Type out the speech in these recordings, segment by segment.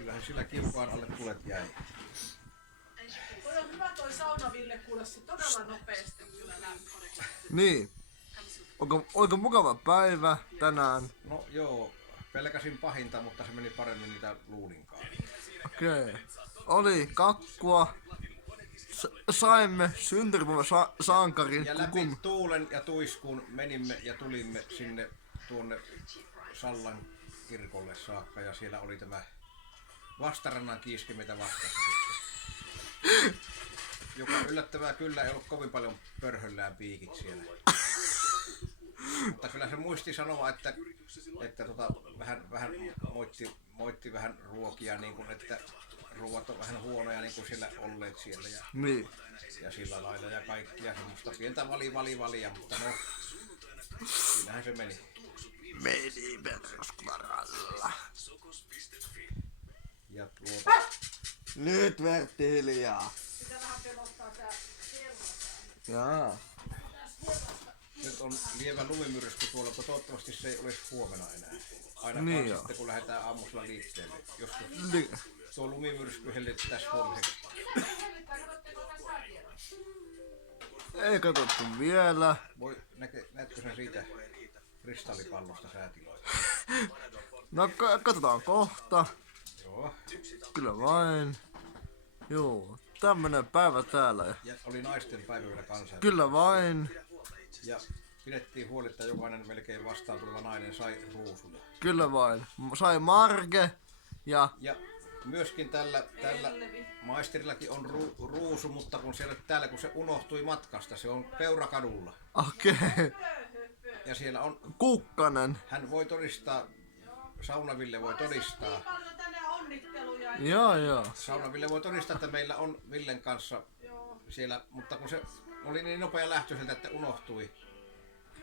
Kyllähän sillä kiukaan alle tulet jäi. Toi on hyvä toi saunaville kuule se todella nopeasti kyllä lämpö. Niin. Oiko mukava päivä tänään? No joo, pelkäsin pahinta, mutta se meni paremmin mitä luulinkaan. Okei. Oli kakkua. Saimme syntymäpäivä sankarin. Ja läpi tuulen ja tuiskun menimme ja tulimme sinne tuonne Sallan kirkolle saakka ja siellä oli tämä vastarannan kiiski meitä vastasi sitten. Joka yllättävää kyllä ei ollut kovin paljon pörhöllään piikit siellä. Mutta kyllä se muisti sanoa, että vähän moitti vähän ruokia, niin kuin, että ruoat on vähän huonoja niin kuin siellä olleet siellä Niin. ja sillä lailla ja kaikkia semmoista pientä valia, mutta no, siinähän se meni. Meni perusvaralla. Ja tuota, Nyt Vertti hiljaa. Sitä vähän pelottaa tää kello. Jaa. nyt on lievä lumimyrsky tuolla, mutta toivottavasti se ei olisi huomenna enää. Ainakaan Niin niin joo. sitten kun lähdetään aamusella liikkeelle. Joskus Li- tuo lumimyrsky hellittäisi huomiseksi. Ei katsottu vielä. Näetkö sen siitä kristallipallosta säätiloita? No katsotaan kohta. Joo. Kyllä vain. Joo. Tämmönen päivä täällä. Ja oli naisten päivä vielä kanssa. Kyllä vain. Ja pidettiin huoli, että jokainen melkein vastaan tuleva nainen sai ruusuja. Kyllä vain. Sai Marge ja Ja myöskin tällä maisterillakin on ruusu, mutta kun täällä kun se unohtui matkasta, se on Peurakadulla. okei. Ja siellä on, Kukkanen. hän voi todistaa, Saunaville voi todistaa, Niin paljon tänne onnitteluja. Joo. Saunaville voi todistaa, että meillä on Villen kanssa siellä, mutta kun se oli niin nopea lähtöiseltä, että unohtui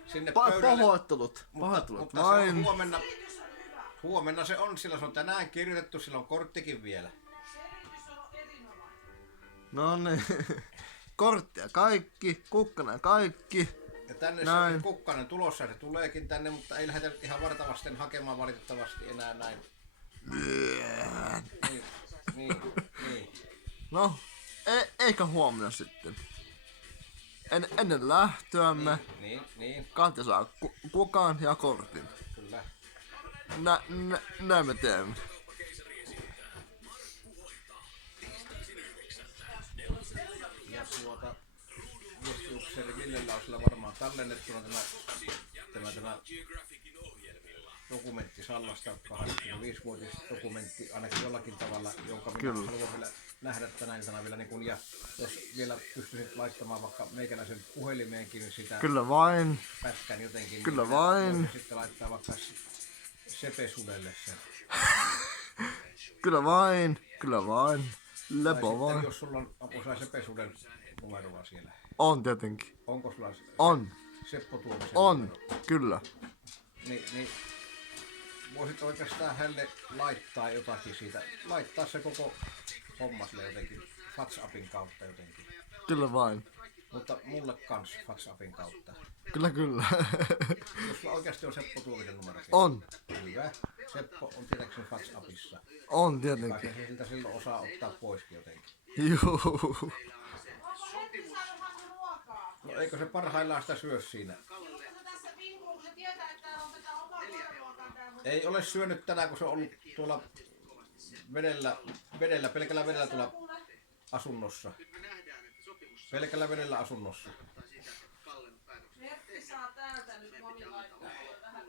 sinne pöydälle. Pahoittelut. Mutta se on Vain. huomenna se on, sillä se on tänään kirjoitettu, sillä on korttikin vielä. No niin. Korttia kaikki. Kukkanen kaikki. Ja tänne Näin. se on Kukkanen tulossa ja se tuleekin tänne, mutta ei lähdetä ihan vartavasten hakemaan valitettavasti enää näin. Niin. No. Eikä huomenna sitten. Ennen lähtöämme. Niin, Katja saa kukaan ja kortin. kyllä. Näin me teemme. Ja viestiupseeri Villellä on sillä varmaan tallennettuna tämä dokumentti Sallasta, 85-vuotias dokumentti ainakin jollakin tavalla, jonka minä Kyllä. haluan vielä nähdä tänä iltana vielä, niin kun, ja jos vielä pystyisit laittamaan vaikka meikäläisen puhelimeenkin sitä Kyllä vain. pätkän jotenkin, Kyllä niin vain. voisin sitten laittaa vaikka Sepesudelle sen. Kyllä vain. Lepo Tai sitten vain. jos sulla on Apusa Sepesuden numeroa siellä. On tietenkin. Onko sulla On. Seppo Tuomisen On. numero? Kyllä. Niin voisit oikeastaan hänelle laittaa jotakin siitä. Laittaa se koko homma sille jotenkin WhatsAppin kautta jotenkin. Kyllä vain. Mutta mulle kans WhatsAppin kautta. Kyllä. Jos sulla oikeasti on Seppo Tuomisen numero. On. Hyvä. Seppo on tietenkin WhatsAppissa. On Kai tietenkin. se siltä silloin osaa ottaa poiskin jotenkin. Juu. No eikö se parhaillaan sitä syö siinä? Ei ole syönyt tänään, kun se on ollut tuolla pelkällä vedellä tuolla asunnossa. Pelkällä vedellä asunnossa. Merkki saa täältä nyt monilaittaa vähän.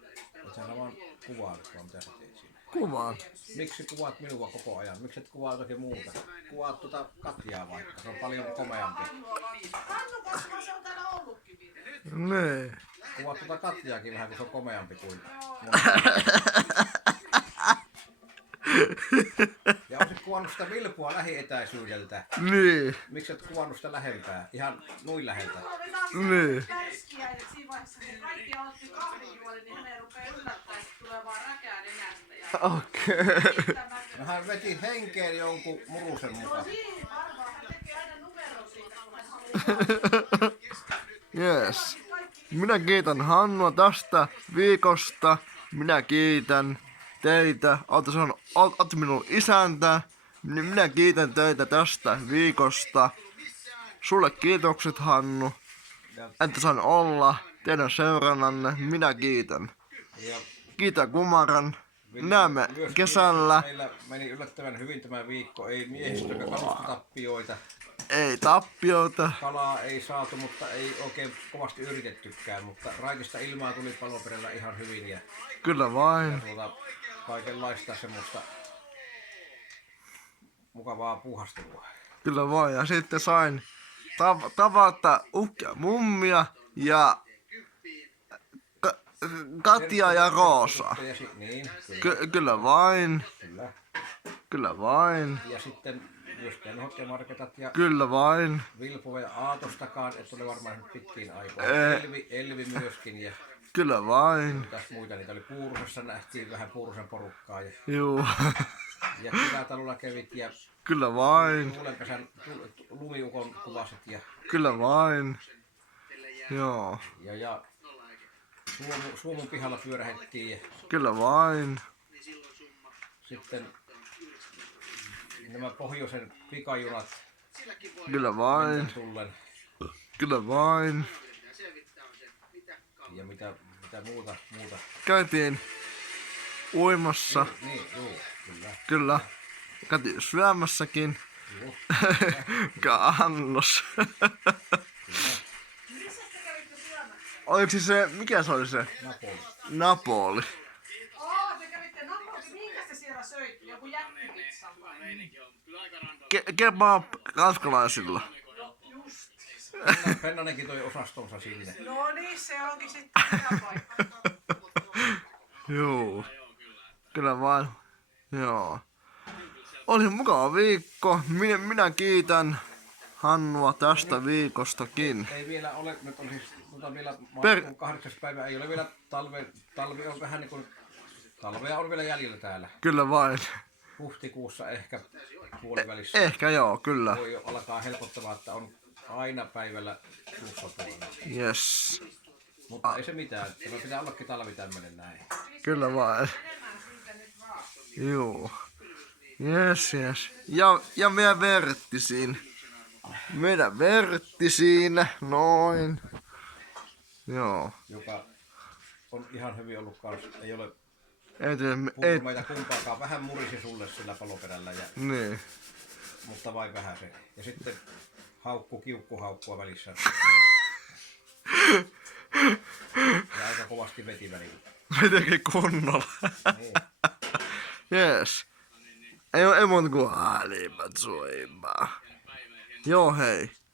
Et sä vaan kuvaa nyt vaan mitä sä teet siinä. Kuvaan. Miksi kuvaat minua koko ajan? Miksi et kuvaa jotakin muuta? Kuvaat Katjaa vaikka, se on paljon komeampi. Hannu Kasva, se on täällä ollutkin vielä. Nee. Kuvaat Katjaakin vähän, kun se on komeampi kuin ja olisit kuvannut sitä Vilpua lähietäisyydeltä. Niin. Miksi et kuvannut sitä lähempää? Ihan noin läheltä. Niin. Kärskiä, että siinä vaiheessa kun kaikki aloitti kahvinjuoli, niin hänen rupeaa yllättämään, että tulee vaan räkää nenästä. Ja Okei. No hän veti henkeen jonkun murusen mukaan. niin, varmaan hän tekee aina numero siitä, kun hän haluaa. Yes. Minä kiitän Hannua tästä viikosta. Minä kiitän teitä, olette minun isäntä, niin minä kiitän teitä tästä viikosta. Sulle kiitokset, Hannu, Ja, että sain olla teidän seurannanne, minä kiitän. ja Kiitän kumaran, näemme myös kesällä, meillä meni yllättävän hyvin tämä viikko. Ei miehistä eikä kalustatappioita. ei tappioita, Kalaa ei saatu, mutta ei oikein kovasti yritettykään. Mutta raikista ilmaa tuli Paloperällä ihan hyvin ja kyllä vain, kaikenlaista semmoista mukavaa puuhastelua. kyllä vain. Ja sitten sain tavata ukkia mummia ja Katja ja Roosa. Niin, Kyllä vain, kyllä. kyllä vain, Ja sitten myös Tenhot ja Marketat ja kyllä vain. Vilpo ja Aatostakaan, että oli varmaan pitkiin aikoihin. Elvi myöskin ja Kyllä vain. mitäs muita niitä oli. Puurusessa nähtiin vähän Puurusen porukkaa ja Juu. Kylätalolla kävit ja Kyllä vain. Tuulenpesän lumiukon kuvasit ja Kyllä vain. Joo. Suomun pihalla pyörähettiin ja Kyllä vain. sitten nämä pohjoisen pikajunat Kyllä vain. tullen Kyllä vain. ja mitä muuta. Käytiin uimassa. Niin, joo, kyllä. Kyllä. Käytiin syömässäkin. Joo, Kannos. Missä te kävitte syömässä? Oliko se, mikä se oli se? Napoli. Napoli. Te kävitte Napolissa. Minkä te siellä söitte? Joku jättipizza vai? Kebab ranskalaisilla. Just. Pennanenkin toi osastonsa sinne. No niin, se onkin sitten hyvä paikka. Joo. Kyllä vain. Joo. Oli mukava viikko. Minä kiitän Hannua tästä viikostakin. Ei vielä ole, nyt on siis vielä maaliskuun 8. päivä, ei ole vielä talvi on vähän niin kuin, talvea on vielä jäljellä täällä. Kyllä vain. Huhtikuussa ehkä puolivälissä Ehkä joo, kyllä. voi jo alkaa helpottamaan, että on aina päivällä plussapuolella. Yes. Mutta ei se mitään, tämä pitää ollakin talvi tämmönen näin. Kyllä vain. Joo. Yes. Ja meidän Vertti siinä. Meidän Vertti siinä. Noin. Joo. Joka on ihan hyvin ollut kanssa, ei ole Ei, puhunut meitä kumpaakaan, vähän murisi sulle sillä Paloperällä, niin. mutta vain vähän se. Ja sitten kiukkuhaukkua välissä. Ja aika kovasti veti välillä. Mitenkin kunnolla. Niin. Yes. Ei muuta kuin alipat soimaa. Joo hei.